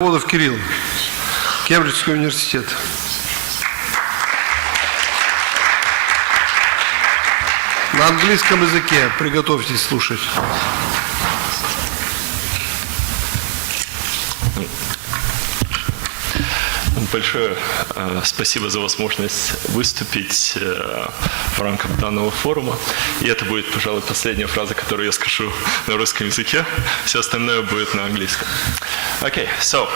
Кирилл, Кембриджский университет. На английском языке приготовьтесь слушать. Большое спасибо за возможность выступить в рамках данного форума. И это будет, пожалуй, последняя фраза, которую я скажу на русском языке. Все остальное будет на английском. Okay, so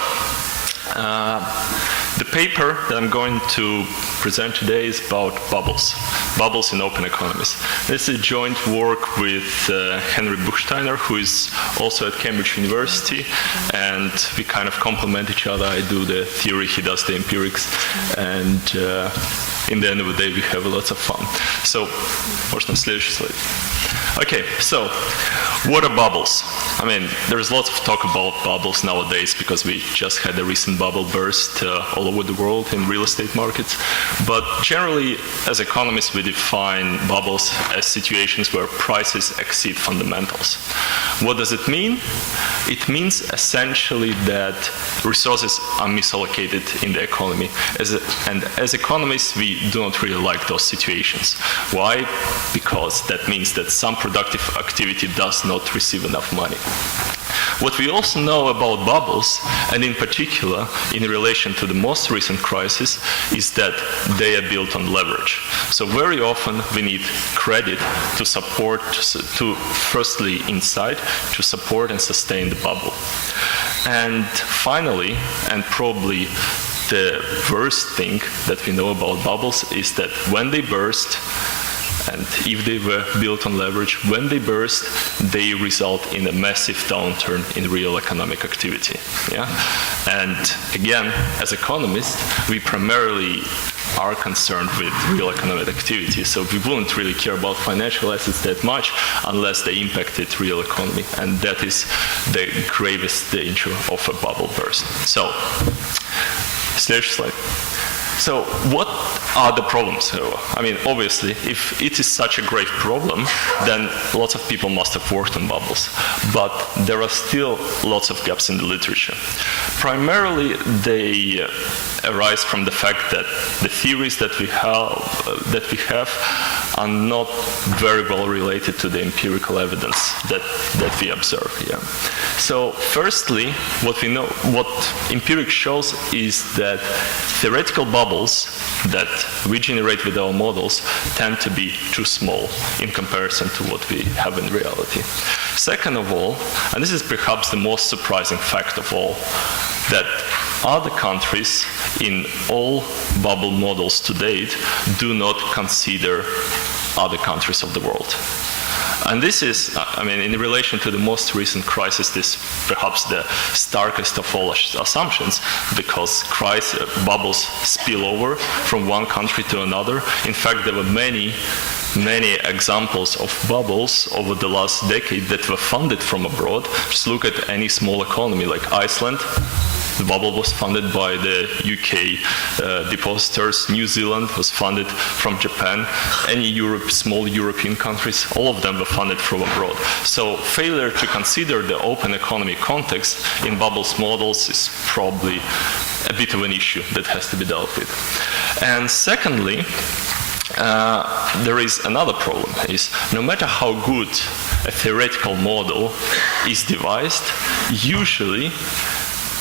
the paper that I'm going to present today is about bubbles. Bubbles in open economies. This is a joint work with Henry Buchsteiner, who is also at Cambridge University, and we kind of complement each other. I do the theory, he does the empirics, and in the end of the day we have lots of fun. So, можно следующий слайд. Okay, so what are bubbles? I mean, there's lots of talk about bubbles nowadays because we just had a recent bubble burst all over the world in real estate markets. But generally, as economists, we define bubbles as situations where prices exceed fundamentals. What does it mean? It means essentially that resources are misallocated in the economy. And as economists, we do not really like those situations. Why? Because that means that some productive activity does not receive enough money. What we also know about bubbles, and in particular in relation to the most recent crisis, is that they are built on leverage. So very often we need credit to support, to firstly inside, to support and sustain the bubble. And finally, and probably the worst thing that we know about bubbles is that when they burst, and if they were built on leverage, when they burst, they result in a massive downturn in real economic activity. Yeah? And again, as economists, we primarily are concerned with real economic activity. So we wouldn't really care about financial assets that much unless they impacted real economy. And that is the gravest danger of a bubble burst. So, следующий slide. So what are the problems? I mean, obviously, if it is such a great problem, then lots of people must have worked on bubbles. But there are still lots of gaps in the literature. Primarily, they arise from the fact that the theories that we have are not very well related to the empirical evidence that we observe. Yeah. So firstly, what empirics shows is that theoretical bubbles that we generate with our models tend to be too small in comparison to what we have in reality. Second of all, and this is perhaps the most surprising fact of all, that other countries in all bubble models to date do not consider other countries of the world. And this is, I mean, in relation to the most recent crisis, this perhaps the starkest of all assumptions, because bubbles spill over from one country to another. In fact, there were many examples of bubbles over the last decade that were funded from abroad. Just look at any small economy like Iceland. The bubble was funded by the UK depositors. New Zealand was funded from Japan. Any small European countries, all of them were funded from abroad. So failure to consider the open economy context in bubbles models is probably a bit of an issue that has to be dealt with. And secondly, there is another problem, is no matter how good a theoretical model is devised, usually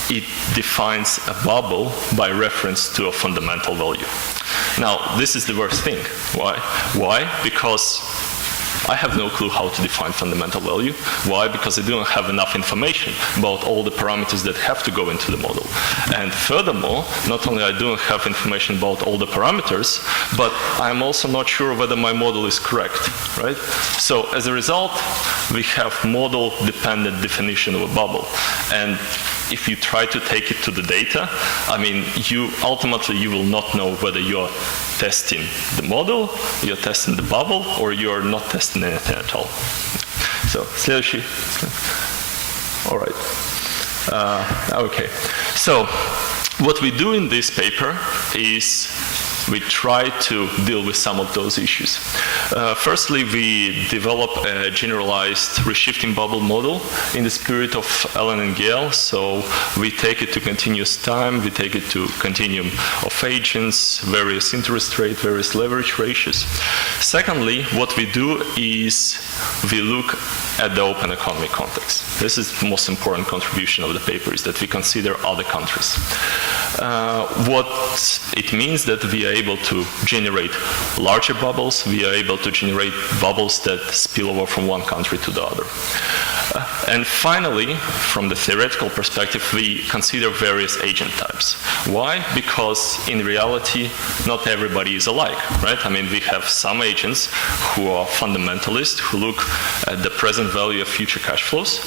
it defines a bubble by reference to a fundamental value. Now, this is the worst thing. Why? Why? Because I have no clue how to define fundamental value. Why? Because I don't have enough information about all the parameters that have to go into the model. And furthermore, not only I don't have information about all the parameters, but I'm also not sure whether my model is correct, right? So as a result, we have model-dependent definition of a bubble. And if you try to take it to the data, I mean, ultimately you will not know whether you're testing the model, you're testing the bubble, or you're not testing anything at all. So, следующий. All right. Okay. So, what we do in this paper is we try to deal with some of those issues. Firstly, we develop a generalized reshifting bubble model in the spirit of Allen and Gale. So we take it to continuous time, we take it to continuum of agents, various interest rate, various leverage ratios. Secondly, what we do is we look at the open economy context. This is the most important contribution of the paper, is that we consider other countries. What it means that we are able to generate larger bubbles, we are able to generate bubbles that spill over from one country to the other. And finally, from the theoretical perspective, we consider various agent types. Why? Because in reality, not everybody is alike, right? I mean, we have some agents who are fundamentalists, who look at the present value of future cash flows,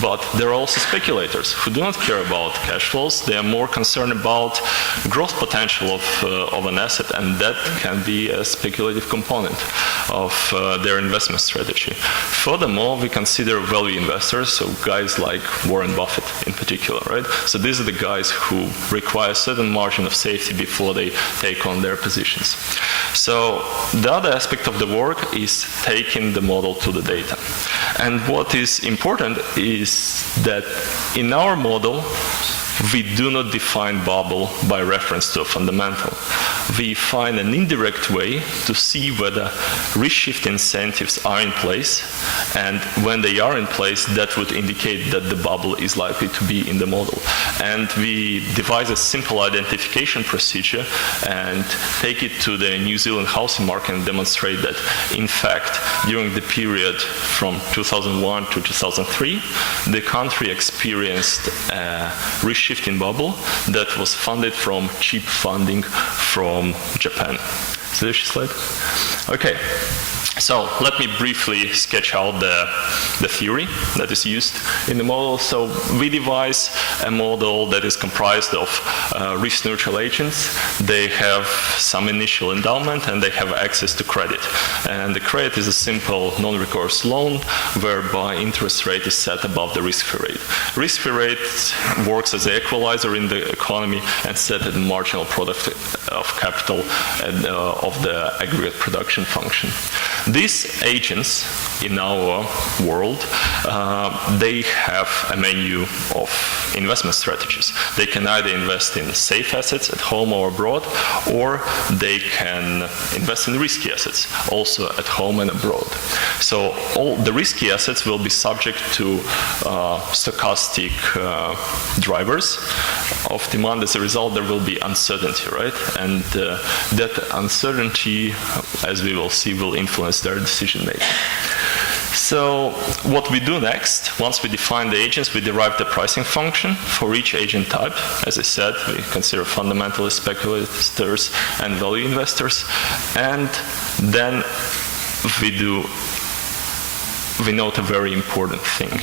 but there are also speculators who do not care about cash flows. They are more concerned about growth potential of an asset, and that can be a speculative component of their investment strategy. Furthermore, we consider value investors, so guys like Warren Buffett in particular, right? So these are the guys who require a certain margin of safety before they take on their positions. So the other aspect of the work is taking the model to the data. And what is important is that in our model, we do not define bubble by reference to a fundamental. We find an indirect way to see whether reshift incentives are in place, and when they are in place, that would indicate that the bubble is likely to be in the model. And we devise a simple identification procedure and take it to the New Zealand housing market and demonstrate that, in fact, during the period from 2001 to 2003, the country experienced a reshifting bubble that was funded from cheap funding from Japan. So this slide. Okay. So let me briefly sketch out the theory that is used in the model. So we devise a model that is comprised of risk-neutral agents. They have some initial endowment and they have access to credit. And the credit is a simple non-recourse loan whereby interest rate is set above the risk-free rate. Risk-free rate works as an equalizer in the economy and set at the marginal product of capital and of the aggregate production function. These agents in our world, they have a menu of investment strategies. They can either invest in safe assets at home or abroad, or they can invest in risky assets, also at home and abroad. So all the risky assets will be subject to stochastic drivers of demand. As a result, there will be uncertainty, right? And that uncertainty, as we will see, will influence their decision making. So what we do next, once we define the agents, we derive the pricing function for each agent type. As I said, we consider fundamentalists, speculators, and value investors. And then we note a very important thing.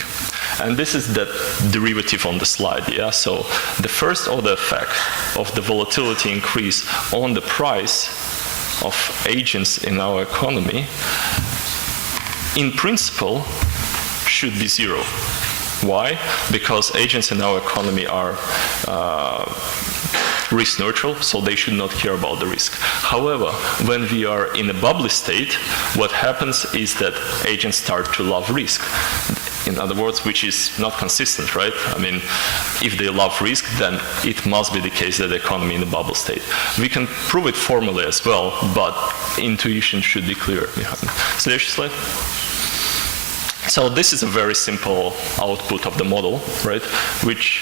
And this is the derivative on the slide, yeah? So the first order effect of the volatility increase on the price of agents in our economy, in principle, should be zero. Why? Because agents in our economy are risk neutral, so they should not care about the risk. However, when we are in a bubbly state, what happens is that agents start to love risk. In other words, which is not consistent, right? I mean, if they love risk, then it must be the case that the economy in a bubble state. We can prove it formally as well, but intuition should be clear. So next slide. So this is a very simple output of the model, right? Which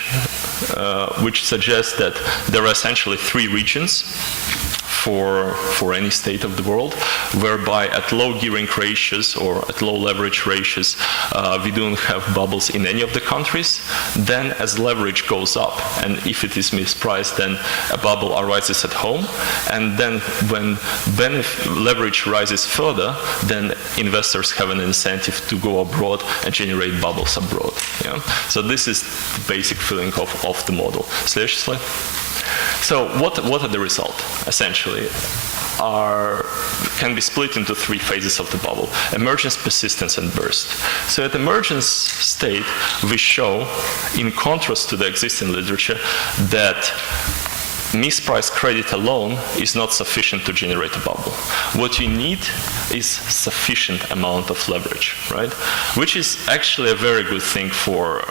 suggests that there are essentially three regions for any state of the world, whereby at low gearing ratios or at low leverage ratios, we don't have bubbles in any of the countries. Then as leverage goes up, and if it is mispriced, then a bubble arises at home. And then when leverage rises further, then investors have an incentive to go abroad and generate bubbles abroad. Yeah? So this is the basic feeling of the model. Slash slide. So what are the results? Essentially, can be split into three phases of the bubble: emergence, persistence, and burst. So at emergence state, we show, in contrast to the existing literature, that mispriced credit alone is not sufficient to generate a bubble. What you need is sufficient amount of leverage, right? Which is actually a very good thing for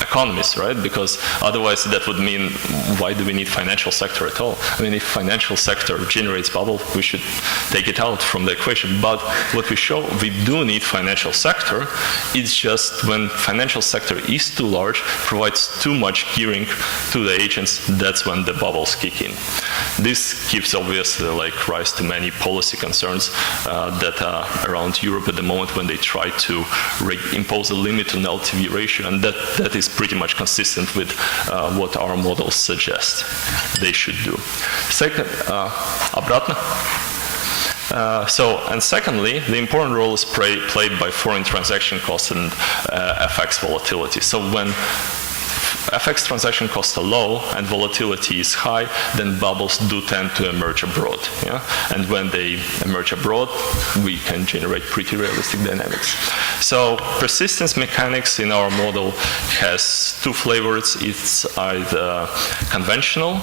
economists, right? Because otherwise that would mean, why do we need financial sector at all? I mean, if financial sector generates bubble, we should take it out from the equation. But what we show, we do need financial sector. It's just when financial sector is too large, provides too much gearing to the agents, that's when the bubbles kick in. This gives obviously like rise to many policy concerns that are around Europe at the moment when they try to impose a limit on LTV ratio, and that is pretty much consistent with what our models suggest they should do. Second, обратно. And secondly, the important role is played by foreign transaction costs and FX volatility. So when FX transaction costs are low and volatility is high, then bubbles do tend to emerge abroad. Yeah? And when they emerge abroad, we can generate pretty realistic dynamics. So persistence mechanics in our model has two flavors. It's either conventional,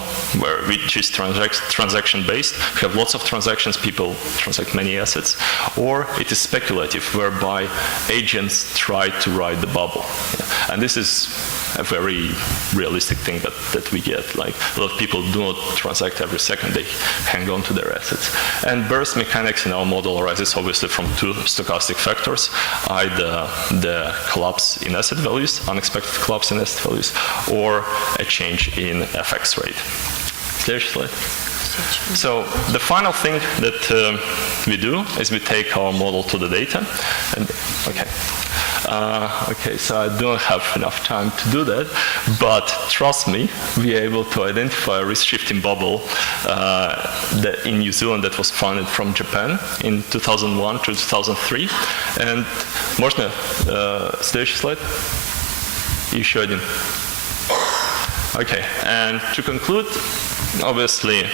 which is transaction-based. We have lots of transactions, people transact many assets. Or it is speculative, whereby agents try to ride the bubble. Yeah? And this is a very realistic thing that we get. Like, a lot of people do not transact every second, they hang on to their assets. And burst mechanics in our model arises obviously from two stochastic factors, either the collapse in asset values, unexpected collapse in asset values, or a change in FX rate. Следующий slide. So the final thing that we do is we take our model to the data, and okay, so I don't have enough time to do that, but trust me, we are able to identify a risk-shifting bubble in New Zealand that was funded from Japan in 2001 to 2003. And можно следующий слайд? Еще один. Okay, and to conclude, obviously,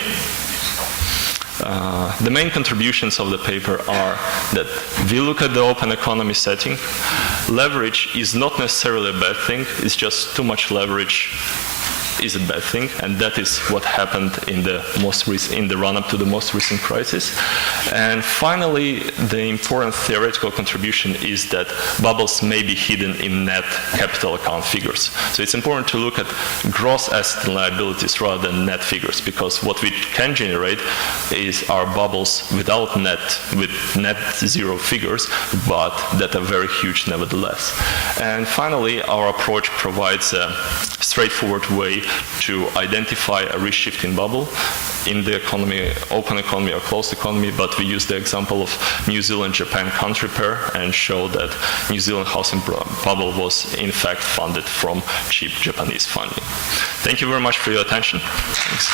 the main contributions of the paper are that we look at the open economy setting. Leverage is not necessarily a bad thing, it's just too much leverage is a bad thing, and that is what happened in the run-up to the most recent crisis. And finally, the important theoretical contribution is that bubbles may be hidden in net capital account figures. So it's important to look at gross assets and liabilities rather than net figures, because what we can generate is our bubbles with net zero figures, but that are very huge nevertheless. And finally, our approach provides a straightforward way to identify a risk-shifting bubble in the economy, open economy or closed economy, but we use the example of New Zealand-Japan country pair and show that New Zealand housing bubble was in fact funded from cheap Japanese funding. Thank you very much for your attention. Thanks.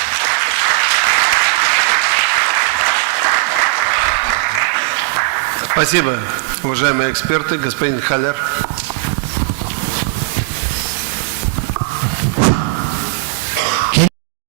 Спасибо, уважаемые эксперты. Господин Халер.